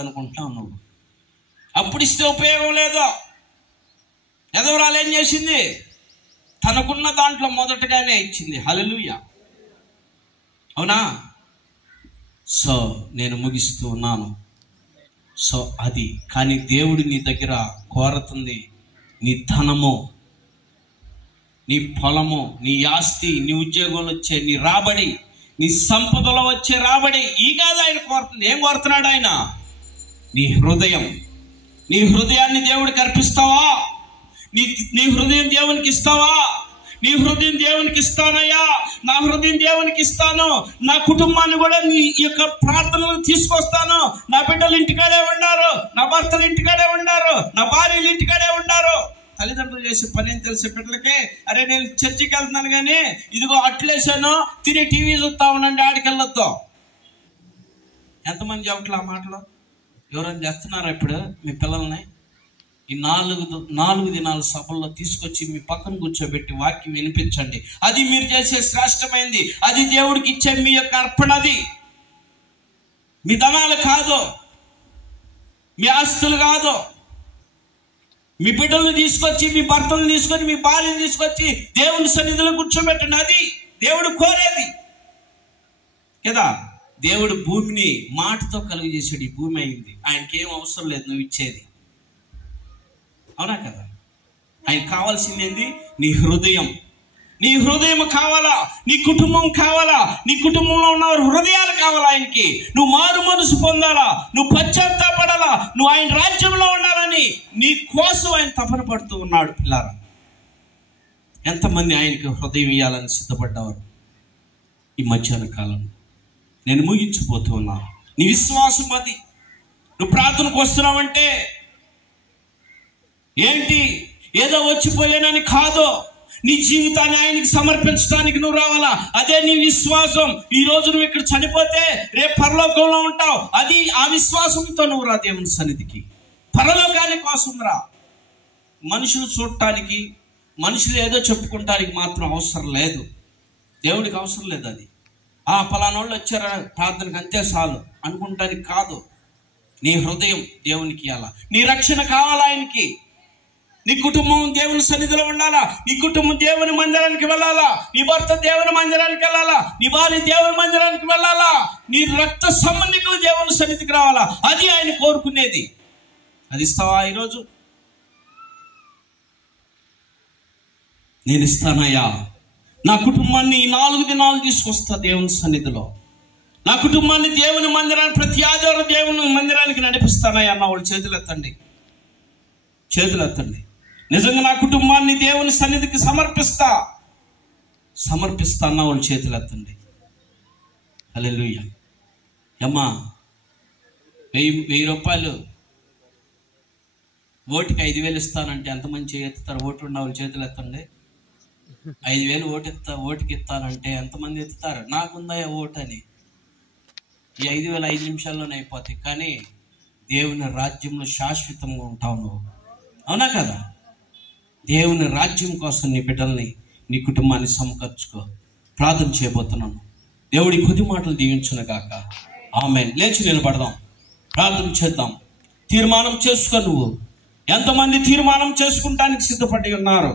అనుకుంటున్నావు నువ్వు. అప్పుడు ఇస్తే ఉపయోగం లేదు. ఎదవరాలు ఏం చేసింది? తనకున్న దాంట్లో మొదటగానే ఇచ్చింది. హల్లెలూయా, అవునా? సో నేను ముగిస్తూ ఉన్నాను. సో అది కానీ దేవుడు నీ దగ్గర కోరుతుంది నీ ధనము, నీ పొలము, నీ ఆస్తి, నీ ఉద్యోగంలో వచ్చే నీ రాబడి, నీ సంపదలో వచ్చే రాబడి. ఈ కాదు ఆయన కోరుతుంది. ఏం కోరుతున్నాడు ఆయన? నీ హృదయం. నీ హృదయాన్ని దేవుడికి అర్పిస్తావా? నీ హృదయం దేవునికి ఇస్తావా? నీ హృదయం దేవునికి ఇస్తానయ్యా, నా హృదయం దేవునికి ఇస్తాను, నా కుటుంబాన్ని కూడా నీ యొక్క ప్రార్థనలు తీసుకొస్తాను, నా బిడ్డలు ఇంటికాడే ఉన్నారు, నా భర్తలు ఇంటికాడే ఉన్నారు, నా భార్యలు ఇంటికాడే ఉన్నారు. తల్లిదండ్రులు చేసే పని ఏం తెలిసే బిడ్డలకి, అరే నేను చర్చికి వెళ్తున్నాను కానీ ఇదిగో అట్లేసాను, తిని టీవీ చూస్తా ఉండండి, ఆడికి వెళ్ళొద్దు. ఎంతమంది చెప్పట్లా ఆ మాటలు? ఎవరైనా చేస్తున్నారా ఇప్పుడు మీ పిల్లల్ని? ఈ నాలుగు దినాల సభల్లో తీసుకొచ్చి మీ పక్కన కూర్చోబెట్టి వాక్యం వినిపించండి. అది మీరు చేసే శ్రేష్టమైంది. అది దేవుడికి ఇచ్చే మీ యొక్క అర్పణ. అది మీ ధనాలు కాదు, మీ ఆస్తులు కాదు. మీ బిడ్డలను తీసుకొచ్చి, మీ భర్తలను తీసుకొని, మీ భార్యను తీసుకొచ్చి దేవుని సన్నిధిలో కూర్చోబెట్టండి. అది దేవుడు కోరేది కదా. దేవుడు భూమిని మాటతో కలుగజేసాడు. ఈ భూమి అయింది. ఆయనకి ఏం అవసరం లేదు నువ్వు ఇచ్చేది, అవునా కదా? ఆయన కావాల్సింది ఏంది? నీ హృదయం. నీ హృదయం కావాలా, నీ కుటుంబం కావాలా, నీ కుటుంబంలో ఉన్న హృదయాలు కావాలా ఆయనకి. నువ్వు మారు మనసు పొందాలా, నువ్వు పశ్చాత్తాపడాలా, నువ్వు ఆయన రాజ్యంలో ఉండాలని నీ కోసం ఆయన తపన పడుతూ ఉన్నాడు. పిల్లారా, ఎంతమంది ఆయనకి హృదయం ఇవ్వాలని సిద్ధపడ్డవారు ఈ మధ్యాహ్న కాలంలో? నేను ముగించిపోతూ ఉన్నాను. నీ విశ్వాసం అది. నువ్వు ప్రార్థనకు వస్తున్నావంటే ఏంటి? ఏదో వచ్చిపోయానని కాదు, నీ జీవితాన్ని ఆయనకి సమర్పించడానికి నువ్వు రావాలా. అదే నీ విశ్వాసం. ఈ రోజు నువ్వు ఇక్కడ చనిపోతే రేపు పరలోకంలో ఉంటావు. అది ఆ విశ్వాసంతో నువ్వు రా దేవుని సన్నిధికి. పరలోకాని కోసం రా. మనుషులు చూడటానికి, మనుషులు ఏదో చెప్పుకుంటానికి మాత్రం అవసరం లేదు. దేవుడికి అవసరం లేదు. అది పలానోళ్ళు వచ్చారా ప్రార్థనకు అంతే చాలు అనుకుంటానికి కాదు. నీ హృదయం దేవునికి ఇవ్వాలా. నీ రక్షణ కావాలా ఆయనకి. నీ కుటుంబం దేవుని సన్నిధిలో ఉండాలా. నీ కుటుంబం దేవుని మందిరానికి వెళ్ళాలా. నీ భర్త దేవుని మందిరానికి వెళ్ళాలా. నీ భార్య దేవుని మందిరానికి వెళ్ళాలా. నీ రక్త సంబంధికులు దేవుని సన్నిధికి రావాలా. అది ఆయన కోరుకునేది. అది ఇస్తావా ఈరోజు? నేను ఇస్తానయ్యా, నా కుటుంబాన్ని 4 దినాలు తీసుకొస్తా దేవుని సన్నిధిలో. నా కుటుంబాన్ని దేవుని మందిరానికి, ప్రతి ఆదివారం దేవుని మందిరానికి నడిపిస్తానయ్యా అన్న వాళ్ళు చేతులు ఎత్తండి. చేతులు ఎత్తండి. నిజంగా నా కుటుంబాన్ని దేవుని సన్నిధికి సమర్పిస్తా అన్న వాళ్ళు చేతులు ఎత్తండి. హల్లెలూయా. అమ్మా, 1000 రూపాయలు ఓటుకి 5000 ఇస్తానంటే ఎంతమంది ఎత్తుతారు? ఓటు ఉన్న వాళ్ళు చేతులు ఎత్తండి. 5000 ఓటుకి ఇస్తానంటే ఎంతమంది ఎత్తుతారు? నాకుందా ఓటు అని. ఈ 5000 5 నిమిషాల్లోనే అయిపోతాయి. కానీ దేవుని రాజ్యంలో శాశ్వతంగా ఉంటావు నువ్వు, అవునా కదా? దేవుని రాజ్యం కోసం నీ బిడ్డల్ని, నీ కుటుంబాన్ని సమకూర్చుకో. ప్రార్థన చేయబోతున్నాను. దేవుడి కొద్ది మాటలు దీవించును గాక. ఆమేన్. లేచి నిలబడదాం, ప్రార్థన చేద్దాం. తీర్మానం చేసుకో. నువ్వు ఎంతమంది తీర్మానం చేసుకుంటానికి సిద్ధపడి ఉన్నారు?